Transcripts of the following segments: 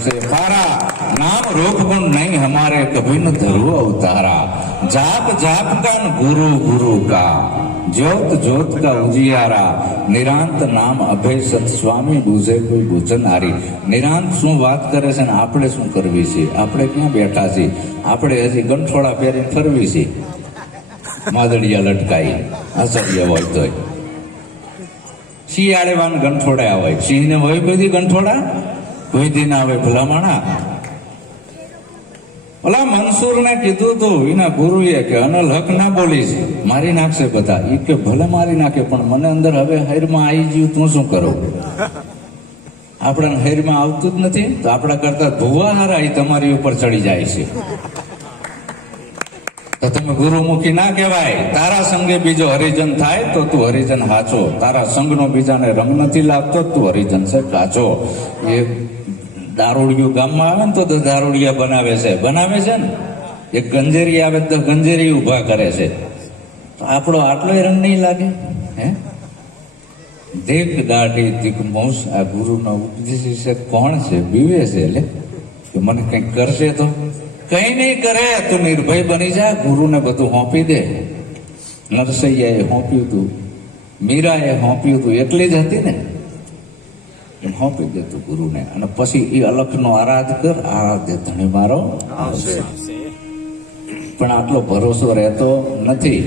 છે. મારા નામ રોકગુણ નહીં હમારે કભી ન ધરુ અવતારા. જાપ જાપ કાન ગુરુ ગુરુ કા. જ્યોત જ્યોત કા ઉજિયારા. નિરાંત નામ અભય સત સ્વામી બુઝે કોઈ ભૂજન હારી. નિરાંત શું વાત કરે છે ને આપણે શું કરવી છે? આપણે ક્યાં બેઠા છે આપણે હજી ગંઠોળા પહેરીને ફરવી છે. માદળિયા લટકાઈ. અસરિયા હોય તો શિયાળે વાન ગંઠોડા હોય. સિંહને હોય બધી ગંઠોડા દી આવે ભલામણા. ઓલા મનસુરને કીધું તું એના ગુરુએ કે અનલ હક ના બોલીશ મારી નાખશે બધા. એ કે ભલે મારી નાખે, પણ મને અંદર હવે હૈરમાં આવી ગયું, તું શું કરો? આપણા હૈરમાં આવતું જ નથી, તો આપણા કરતા ધોવા હારા એ તમારી ઉપર ચડી જાય છે. તો તમે ગુરુમુખી ના કહેવાય. તારા સંગે બીજો હરિજન થાય તો તું હરિજન હાચો. તારા સંગનો બીજાને રંગ નથી લાગતો, તું હરિજન છે કાચો એ દારૂડિયું ગામમાં આવે ને તો દારૂડિયા બનાવે છે. બનાવે છે ને? એક ગંજેરી આવે તો ગંજેરી ઊભા કરે છે. તો આપણો આટલો રંગ નહીં લાગે, હે? દેખ દાઢી દીક મોસ, આ ગુરુનો ઉપદેશ વિશે કોણ છે? બીવે છે એટલે કે મને કંઈક કરશે તો? કંઈ નહીં કરે. તું નિર્ભય બની જા. ગુરુને બધું હોંપી દે. નરસૈયાએ હોંપ્યું તું. મીરાએ હોંપ્યું તું. એટલી જ હતી ને? એમ હોંપી દે તું ગુરુને. અને પછી એ અલખનો આરાધ કર આરાધ્ય ધણી મારો. આવશે. પણ આટલો ભરોસો રહેતો નથી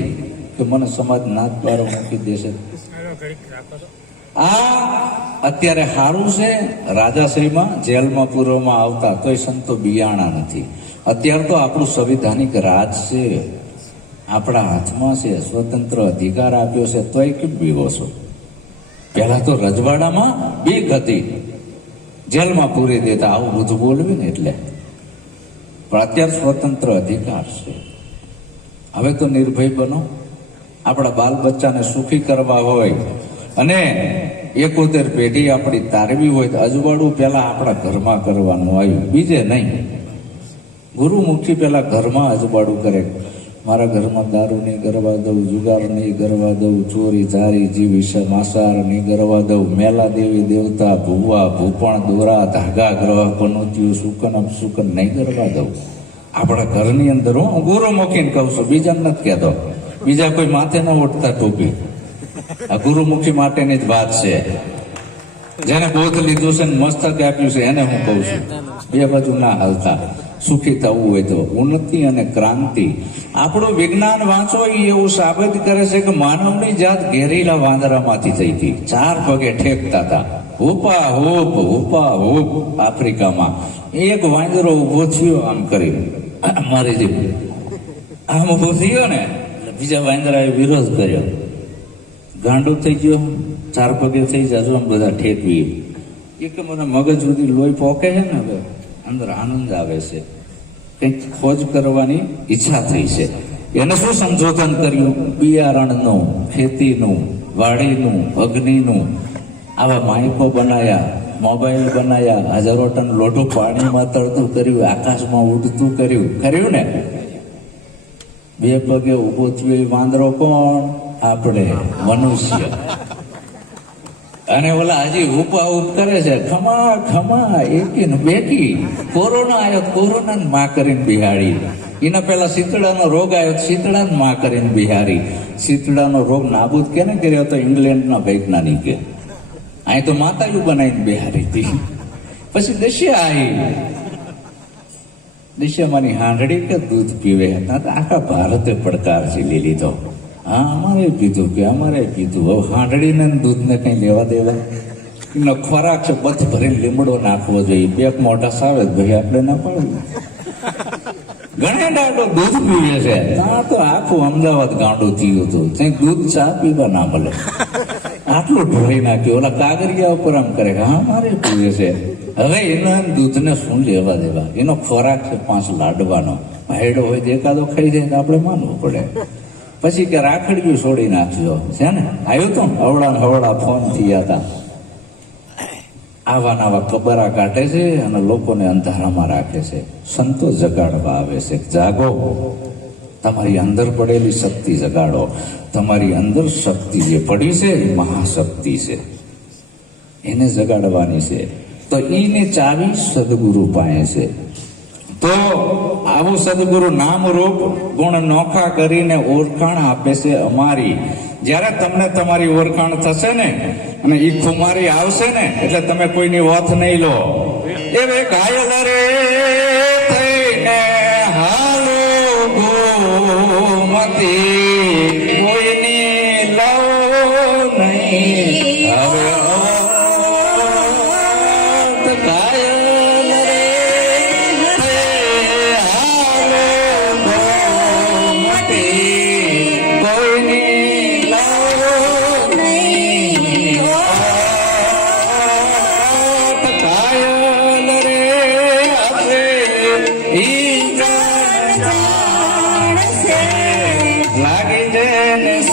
કે મને સમાજ નાથ દ્વારા મૂકી દેશે. આ અત્યારે સારું છે રાજાશ્રીમાં જેલમાં પૂર્વમાં આવતા તોય સંતો બિયાણા નથી. અત્યારે તો આપણું સંવિધાનિક રાજ છે. આપણા હાથમાં છે સ્વતંત્ર અધિકાર આપ્યો છે તોય કેમ બીવો છો પહેલા તો રજવાડામાં બીક હતી જેલમાં પૂરી દેતા આવું બધું બોલવી ને એટલે. પણ અત્યારે સ્વતંત્ર અધિકાર છે. હવે તો નિર્ભય બનો. આપણા બાલ બચ્ચાને સુખી કરવા હોય અને એકોતેર પેઢી આપણી તારવી હોય તો અજવાળું પહેલાં આપણા ઘરમાં કરવાનું આવ્યું બીજે નહીં. ગુરુમુખી પહેલાં ઘરમાં અજવાળું કરે. મારા ઘરમાં દારૂ નહીં કરવા દઉં, જુગાર નહીં કરવા દઉં, ચોરી ચારી જીવી માસાર નહીં કરવા દઉં. મેલા દેવી, દેવતા, ભૂવા, ભૂપણ, દોરા, ધાગા, ગ્રહ પનોતિયું સુકન, અપસુકન નહીં કરવા દઉં. આપણા ઘરની અંદર હું ગુરુમુખીને કહું છું બીજા નથી કહેતો. બીજા કોઈ માથે ન ઓટતા ટોપી. આ ગુરુમુખી માટેની જ વાત છે. જેને બોધ લીધું છે મસ્તક આપ્યું છે, એને હું કહું છું. બે બાજુ ના હાલતા. સુખી થવું હોય તો ઉન્નતિ અને ક્રાંતિ. આપણું વિજ્ઞાન વાંચો એ એવું સાબિત કરે છે કે માનવની જાત ઘેરીલા વાંદરામાંથી થઈ હતી ચાર પગે ઠેકતા હતા હુપા હોપ હુપા હોપ આફ્રિકામાં. એક વાંદરો ઊભો થયો આમ કરી મારી જેમ. આમ ઊભો થયો ને બીજા વાંદરાએ વિરોધ કર્યો. ગાંડો થઈ ગયો. ચાર પગે થઈ જાજો, આમ બધા ઠેકવી. એ કે મને મગજ સુધી લોહી પોકે છે ને હવે? અંદર આનંદ આવે છે. કંઈક ખોજ કરવાની ઈચ્છા થઈ છે. એને શું સંશોધન કર્યું? બિયારણનું, ખેતીનું, વાડીનું, અગ્નિનું. આવા માઇકો બનાયા, મોબાઈલ બનાયા હજારો ટન લોઢું પાણીમાં તળતું કર્યું, આકાશમાં ઉડતું કર્યું. કર્યું ને? બે પગે ઊભો થયો વાંદરો કોણ? આપણે, મનુષ્ય. અને ઓલા હજી ઉપા ઉપ કરે છે, ખમા ખમા એકી ને બેકી કોરોના આવ્યો કોરોના ને માં કરીને બિહાડી એના પેલા શીતળાનો રોગ આવ્યો શીતળા ને માં કરીને બિહારી. શીતળાનો રોગ નાબૂદ કેને કર્યો તો ઇંગ્લેન્ડના વૈજ્ઞાનિકે? અહીં તો માતાજી બનાવીને બિહારી હતી. પછી દશિયા આવી. દશિયામાંની હાંડડી કે દૂધ પીવે? આખા ભારતે પડકાર ઝીલી લીધો. હા અમારે પીધું કે અમારે પીધું હવે હાંડળીને દૂધને કંઈ લેવા દેવા? એનો ખોરાક છે બથ ભરીને લીમડો નાખવો જોઈએ. બે મોઢા સાવે ભાઈ, આપણે ના પાડવું ઘણા દાડો દૂધ પીવે છે. ત્યાં તો આખું અમદાવાદ ગાંડું થયું હતું. ત્યાં દૂધ ચા પીવા ના મળે. આટલું ઢોળી નાખ્યું. ઓલા કાગરિયા ઉપર આમ કરે હા, મારે પીવે છે. હવે એના દૂધને શું લેવા દેવા? એનો ખોરાક છે પાંચ લાડવાનો. ભાઈડો હોય તો એકાદો ખાઈ જાય તો આપણે માનવું પડે. પછી કે રાખડ્યું છોડી નાખજો. છે ને? આવ્યું તો હવડા હવડા ફોન થયા હતા આવા નાવા કબરા કાઢે છે અને લોકોને અંધારામાં રાખે છે. સંતો જગાડવા આવે છે. જાગો. તમારી અંદર પડેલી શક્તિ જગાડો. તમારી અંદર શક્તિ જે પડી છે, એ મહાશક્તિ છે. એને જગાડવાની છે. તો એને ચાવી સદગુરુ પાસે છે. તો આવું સદગુરુ નામ રૂપ ગુણ નોખા કરીને ઓળખાણ આપે છે અમારી. જ્યારે તમને તમારી ઓળખાણ થશે ને, અને ઈ ખુમારી આવશે ને, એટલે તમે કોઈની ઓથ નહીં લો. એ ઘાયલ રે Nagin Jenis